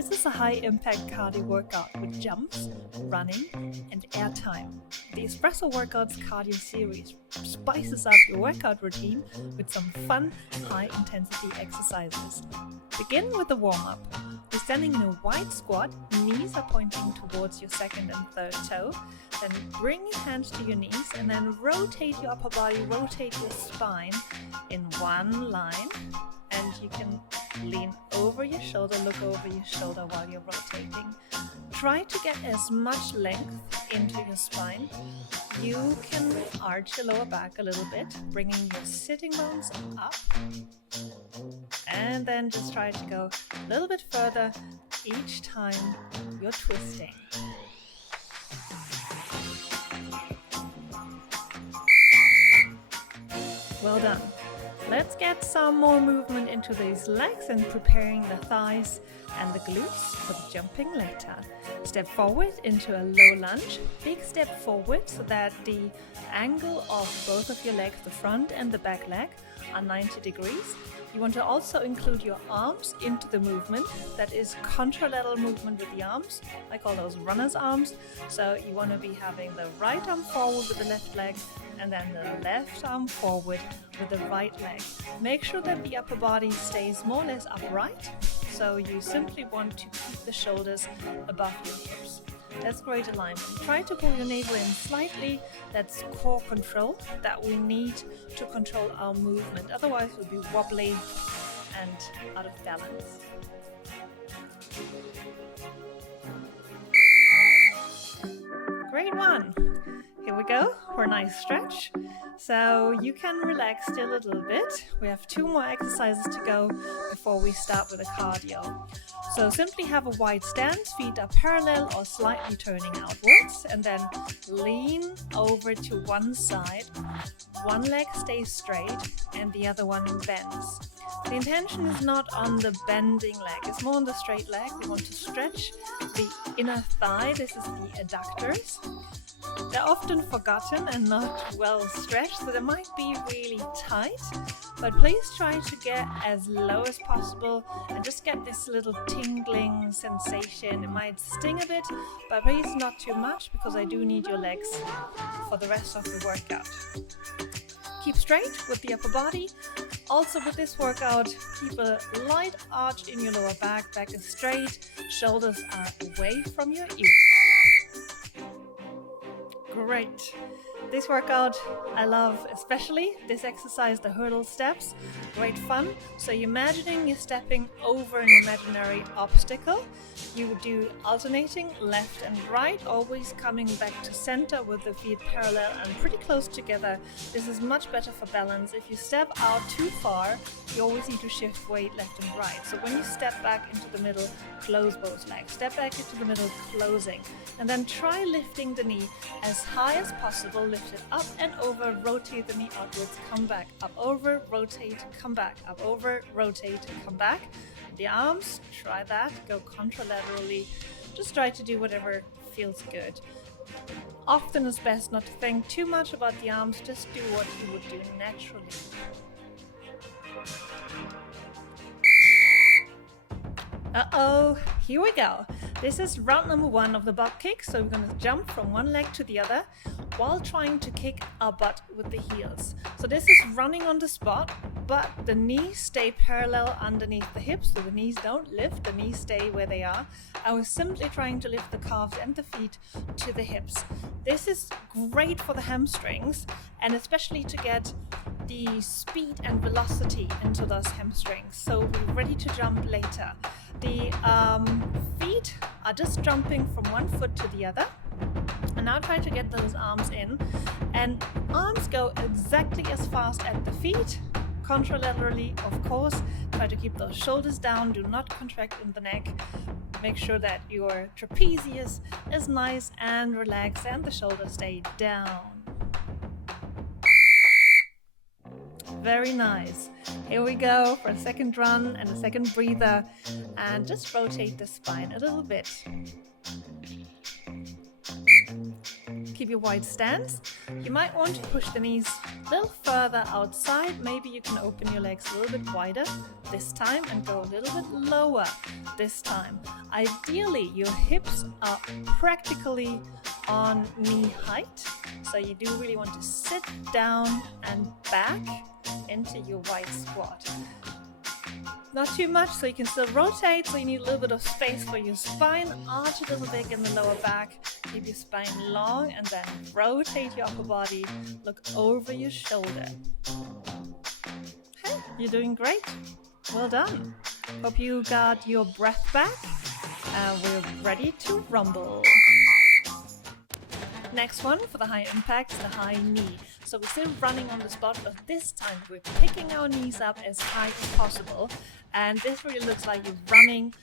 This is a high-impact cardio workout with jumps, running, and air time. The Espresso Workouts cardio series spices up your workout routine with some fun, high-intensity exercises. Begin with the warm-up. We're standing in a wide squat, knees are pointing towards your second and third toe. Then bring your hands to your knees and then rotate your upper body, rotate your spine in one line. And you can lean over your shoulder, look over your shoulder while you're rotating. Try to get as much length into your spine. You can arch your lower back a little bit, bringing your sitting bones up. And then just try to go a little bit further each time you're twisting. Well done. Let's get some more movement into these legs and preparing the thighs and the glutes for the jumping later. Step forward into a low lunge. Big step forward so that the angle of both of your legs, the front and the back leg, are 90 degrees. You want to also include your arms into the movement. That is contralateral movement with the arms. I call those runner's arms. So you want to be having the right arm forward with the left leg and then the left arm forward with the right leg. Make sure that the upper body stays more or less upright. So you simply want to keep the shoulders above your hips. That's great alignment. Try to pull your navel in slightly. That's core control that we need to control our movement. Otherwise we'll be wobbly and out of balance. Great one. Here we go for a nice stretch. So you can relax still a little bit. We have 2 more exercises to go before we start with the cardio. So simply have a wide stance, feet are parallel or slightly turning outwards, and then lean over to one side. One leg stays straight and the other one bends. The intention is not on the bending leg, it's more on the straight leg. We want to stretch the inner thigh. This is the adductors. They're often forgotten and not well stretched, so they might be really tight, but please try to get as low as possible and just get this little tingling sensation. It might sting a bit, but please not too much because I do need your legs for the rest of the workout. Keep straight with the upper body. Also with this workout, keep a light arch in your lower back. Back is straight, shoulders are away from your ears. Great. This workout I love, especially this exercise, the hurdle steps. Great fun. So you're imagining you're stepping over an imaginary obstacle. You would do alternating left and right, always coming back to center with the feet parallel and pretty close together. This is much better for balance. If you step out too far, you always need to shift weight left and right. So when you step back into the middle, close both legs. Step back into the middle, closing. And then try lifting the knee as high as possible. Lift it up and over, rotate the knee outwards, come back, up over, rotate, come back, up over, rotate, come back. The arms, try that, go contralaterally. Just try to do whatever feels good. Often it's best not to think too much about the arms, just do what you would do naturally. Uh-oh, here we go. This is round number 1 of the butt kick. So we're going to jump from one leg to the other while trying to kick our butt with the heels. So this is running on the spot, but the knees stay parallel underneath the hips. So the knees don't lift, the knees stay where they are. I was simply trying to lift the calves and the feet to the hips. This is great for the hamstrings and especially to get the speed and velocity into those hamstrings. So we're ready to jump later. The feet are just jumping from one foot to the other. And now try to get those arms in. And arms go exactly as fast at the feet. Contralaterally, of course. Try to keep those shoulders down. Do not contract in the neck. Make sure that your trapezius is nice and relaxed and the shoulders stay down. Very nice. Here we go for a second run and a second breather, and just rotate the spine a little bit. keep your wide stance. You might want to push the knees a little further outside. Maybe you can open your legs a little bit wider this time and go a little bit lower this time. Ideally, your hips are practically on knee height, so you do really want to sit down and back into your wide squat. Not too much, so you can still rotate, so you need a little bit of space for your spine. Arch a little bit in the lower back, keep your spine long, and then rotate your upper body, look over your shoulder. Hey, you're doing great. Well done. Hope you got your breath back. We're ready to rumble. Next one for the high impact is the high knee. So we're still running on the spot, but this time we're picking our knees up as high as possible. And this really looks like you're running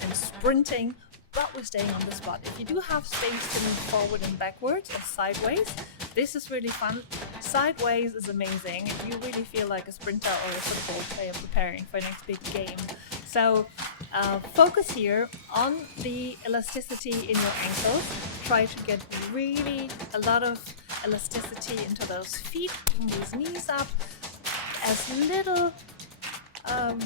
and sprinting, but we're staying on the spot. If you do have space to move forward and backwards or sideways, this is really fun. Sideways is amazing if you really feel like a sprinter or a football player preparing for your next big game. So focus here on the elasticity in your ankles. Try to get really a lot of elasticity into those feet, picking these knees up, as little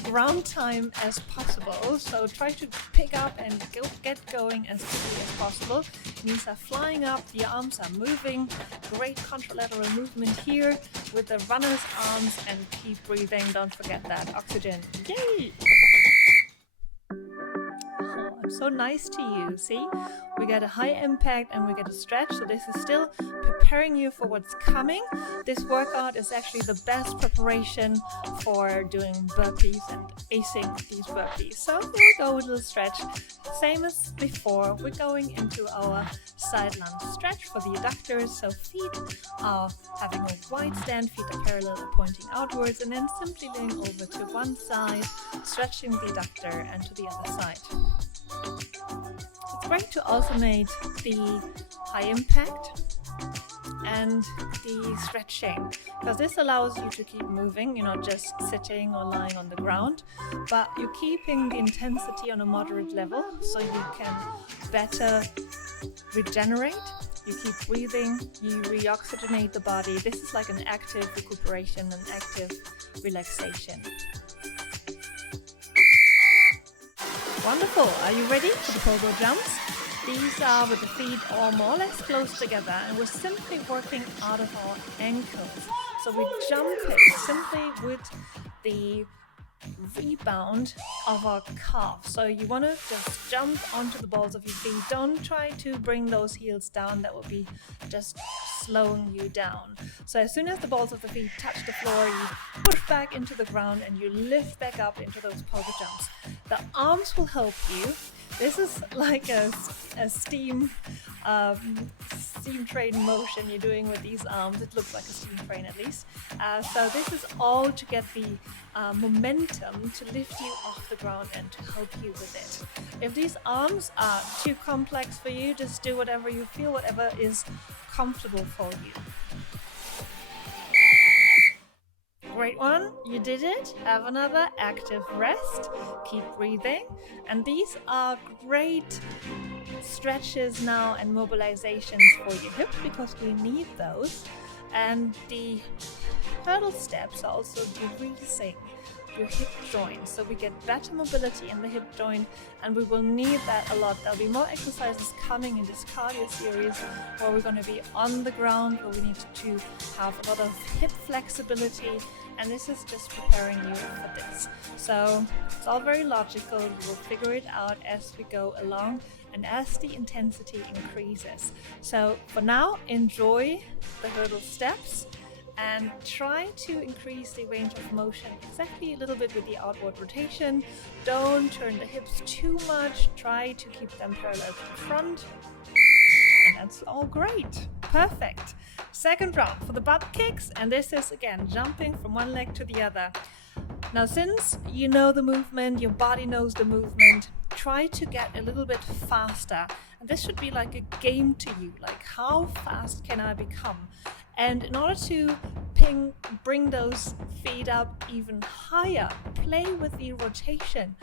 ground time as possible. So try to pick up and get going as quickly as possible. Knees are flying up, the arms are moving. Great contralateral movement here with the runner's arms, and keep breathing. Don't forget that oxygen. Yay! So nice to you. See, we got a high impact and we get a stretch, so this is still preparing you for what's coming. This workout is actually the best preparation for doing burpees and acing these burpees. So here we go with a little stretch, same as before. We're going into our side lunge stretch for the adductors, so feet are having a wide stand, feet are parallel or pointing outwards, and then simply leaning over to one side, stretching the adductor, and to the other side. It's great to alternate the high impact and the stretching, because this allows you to keep moving. You're not just sitting or lying on the ground, but you're keeping the intensity on a moderate level so you can better regenerate. You keep breathing, you reoxygenate the body. This is like an active recuperation and active relaxation. Wonderful. Are you ready for the Pogo Jumps? These are with the feet all more or less close together, and we're simply working out of our ankles. So we're jumping simply with the rebound of our calf. So you want to just jump onto the balls of your feet. Don't try to bring those heels down. That will be just slowing you down. So as soon as the balls of the feet touch the floor, you push back into the ground and you lift back up into those Pogo Jumps. The arms will help you. This is like a steam train motion you're doing with these arms. It looks like a steam train at least. So this is all to get the momentum to lift you off the ground and to help you with it. If these arms are too complex for you, just do whatever you feel, whatever is comfortable for you. Great one, you did it. Have another active rest. Keep breathing. And these are great stretches now and mobilizations for your hips, because we need those. And the hurdle steps are also greasing your hip joint, so we get better mobility in the hip joint, and we will need that a lot. There'll be more exercises coming in this cardio series where we're going to be on the ground, where we need to have a lot of hip flexibility, and this is just preparing you for this. So it's all very logical. We will figure it out as we go along and as the intensity increases. So for now, enjoy the hurdle steps and try to increase the range of motion exactly a little bit with the outward rotation. Don't turn the hips too much. Try to keep them parallel to the front. And that's all great. Perfect. Second round for the butt kicks, and this is again jumping from one leg to the other. Now, since you know the movement, your body knows the movement, try to get a little bit faster. And this should be like a game to you, like how fast can I become? And in order to bring those feet up even higher, play with the rotation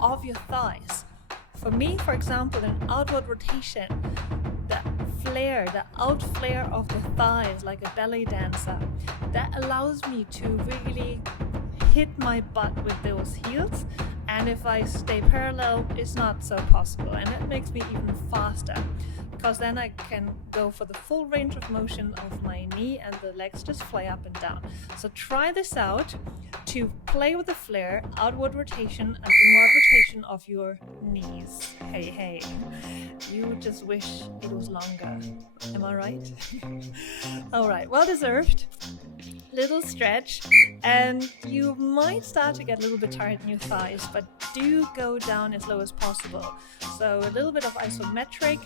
of your thighs. For me, for example, an outward rotation, the flare, the out flare of the thighs like a belly dancer. That allows me to really hit my butt with those heels, and if I stay parallel, it's not so possible, and it makes me even faster, because then I can go for the full range of motion of my knee and the legs just fly up and down. So try this out to play with the flare, outward rotation and inward rotation of your knees. Hey, you just wish it was longer. Am I right? All right, well deserved. Little stretch, and you might start to get a little bit tired in your thighs, but do go down as low as possible. So a little bit of isometric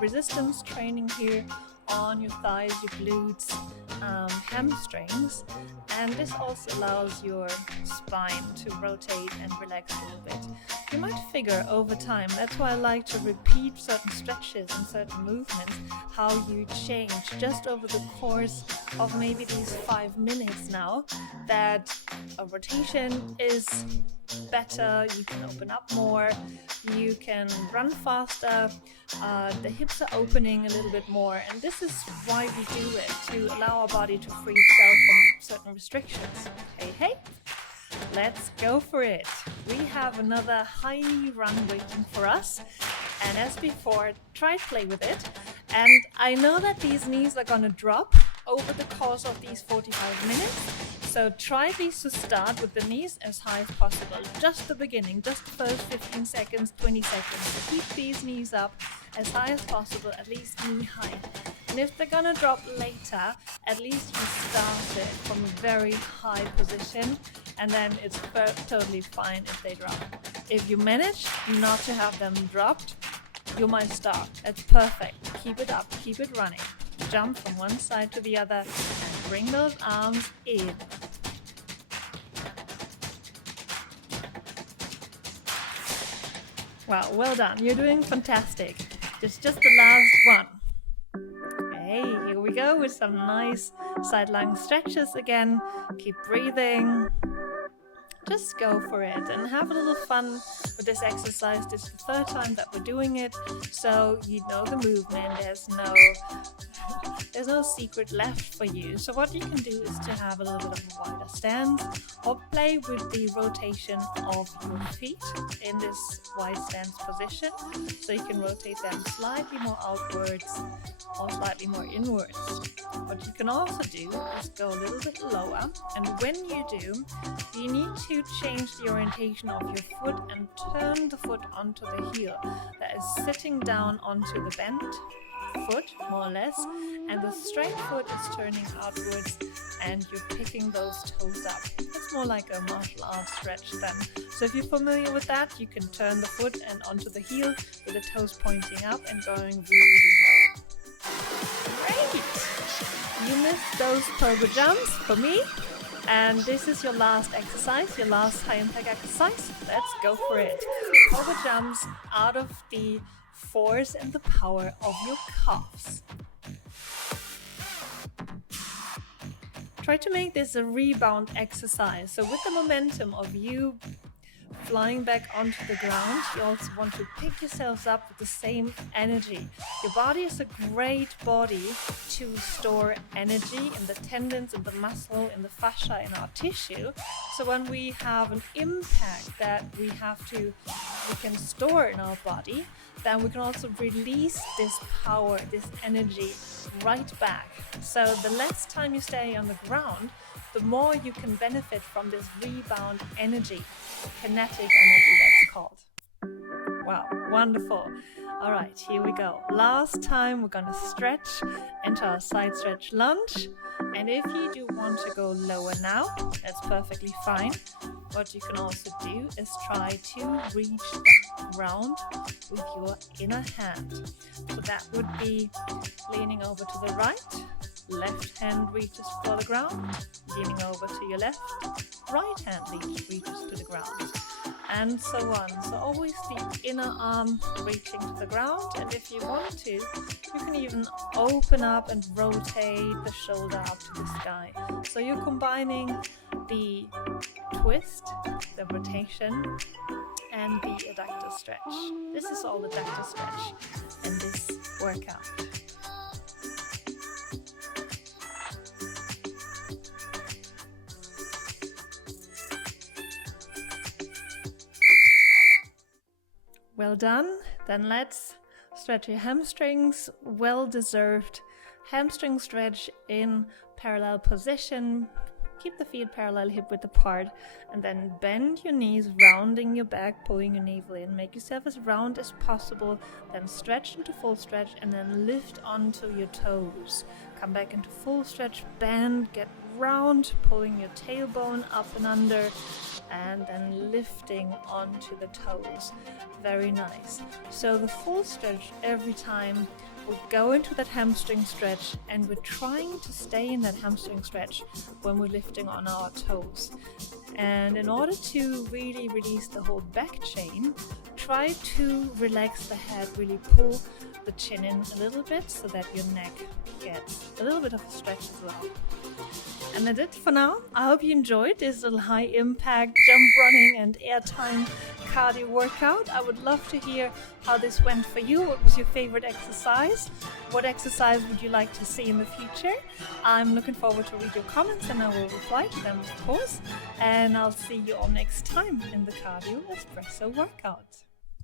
resistance training here on your thighs, your glutes, hamstrings, and this also allows your spine to rotate and relax a little bit. You might figure over time, that's why I like to repeat certain stretches and certain movements, how you change just over the course of maybe these 5 minutes now, that a rotation is better, you can open up more, you can run faster, the hips are opening a little bit more, and this is why we do it, to allow our body to free itself from certain restrictions. Hey, let's go for it. We have another high knee run waiting for us, and as before, try play with it. And I know that these knees are gonna drop over the course of these 45 minutes, so try these to start with the knees as high as possible. Just the beginning, just the first 15 seconds, 20 seconds. So keep these knees up as high as possible, at least knee height. And if they're gonna drop later, at least you start it from a very high position, and then it's totally fine if they drop. If you manage not to have them dropped, you might stop. It's perfect. Keep it up, keep it running. Jump from one side to the other and bring those arms in. Wow, well done. You're doing fantastic. Just the last one. Hey, here we go with some nice side-lying stretches again. Keep breathing. Just go for it and have a little fun with this exercise. This is the 3rd time that we're doing it, so you know the movement. There's no secret left for you. So what you can do is to have a little bit of a wider stance, or play with the rotation of your feet in this wide stance position. So you can rotate them slightly more outwards or slightly more inwards. What you can also do is go a little bit lower, and when you do, you need to change the orientation of your foot and turn the foot onto the heel that is sitting down onto the bent foot, more or less, and the straight foot is turning outwards and you're picking those toes up. It's more like a martial arts stretch then. So if you're familiar with that, you can turn the foot and onto the heel with the toes pointing up and going really low. Great! You missed those Pogo Jumps for me, and this is your last exercise, your last high impact exercise. Let's go for it. Pogo Jumps out of the force and the power of your calves. Try to make this a rebound exercise. So with the momentum of you flying back onto the ground, you also want to pick yourselves up with the same energy. Your body is a great body to store energy in the tendons, in the muscle, in the fascia, in our tissue. So when we have an impact that we can store in our body, then we can also release this power, this energy right back. So the less time you stay on the ground, the more you can benefit from this rebound energy, kinetic energy that's called. Wow, wonderful. All right, here we go. Last time we're gonna stretch into our side stretch lunge. And if you do want to go lower now, that's perfectly fine. What you can also do is try to reach the ground with your inner hand. So that would be leaning over to the right, left hand reaches for the ground, leaning over to your left, right hand reaches to the ground, and so on. So always the inner arm reaching to the ground, and if you want to, you can even open up and rotate the shoulder up to the sky. So you're combining the twist, the rotation, and the adductor stretch. This is all the adductor stretch in this workout. Well done. Then let's stretch your hamstrings. Well-deserved hamstring stretch in parallel position. Keep the feet parallel, hip width apart, and then bend your knees, rounding your back, pulling your navel in. Make yourself as round as possible, then stretch into full stretch, and then lift onto your toes. Come back into full stretch, bend, get round, pulling your tailbone up and under, and then lifting onto the toes. Very nice. So the full stretch every time, we'll go into that hamstring stretch, and we're trying to stay in that hamstring stretch when we're lifting on our toes. And in order to really release the whole back chain, try to relax the head, really pull the chin in a little bit so that your neck gets a little bit of a stretch as well. And that's it for now. I hope you enjoyed this little high impact jump, running and airtime cardio workout. I would love to hear how this went for you. What was your favorite exercise? What exercise would you like to see in the future? I'm looking forward to read your comments, and I will reply to them, of course. And I'll see you all next time in the Cardio Espresso workout.